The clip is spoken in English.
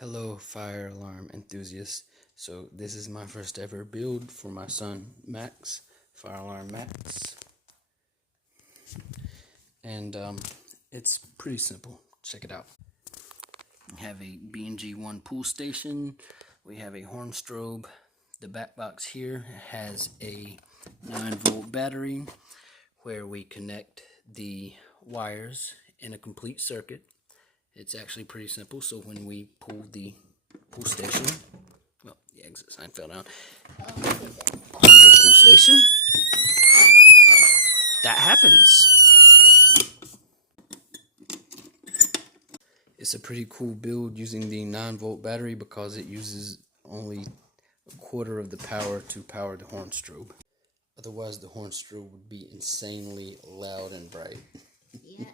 Hello, fire alarm enthusiasts. So this is my first ever build for my son Max, fire alarm Max, and it's pretty simple. Check it out. We have a BNG1 pool station. We have a horn strobe. The back box here has a 9-volt battery where we connect the wires in a complete circuit. It's actually pretty simple. So when we pull the pool station, well, the exit sign fell down. Pull the pool station, that happens. It's a pretty cool build using the 9-volt battery because it uses only a quarter of the power to power the horn strobe. Otherwise, the horn strobe would be insanely loud and bright. Yeah.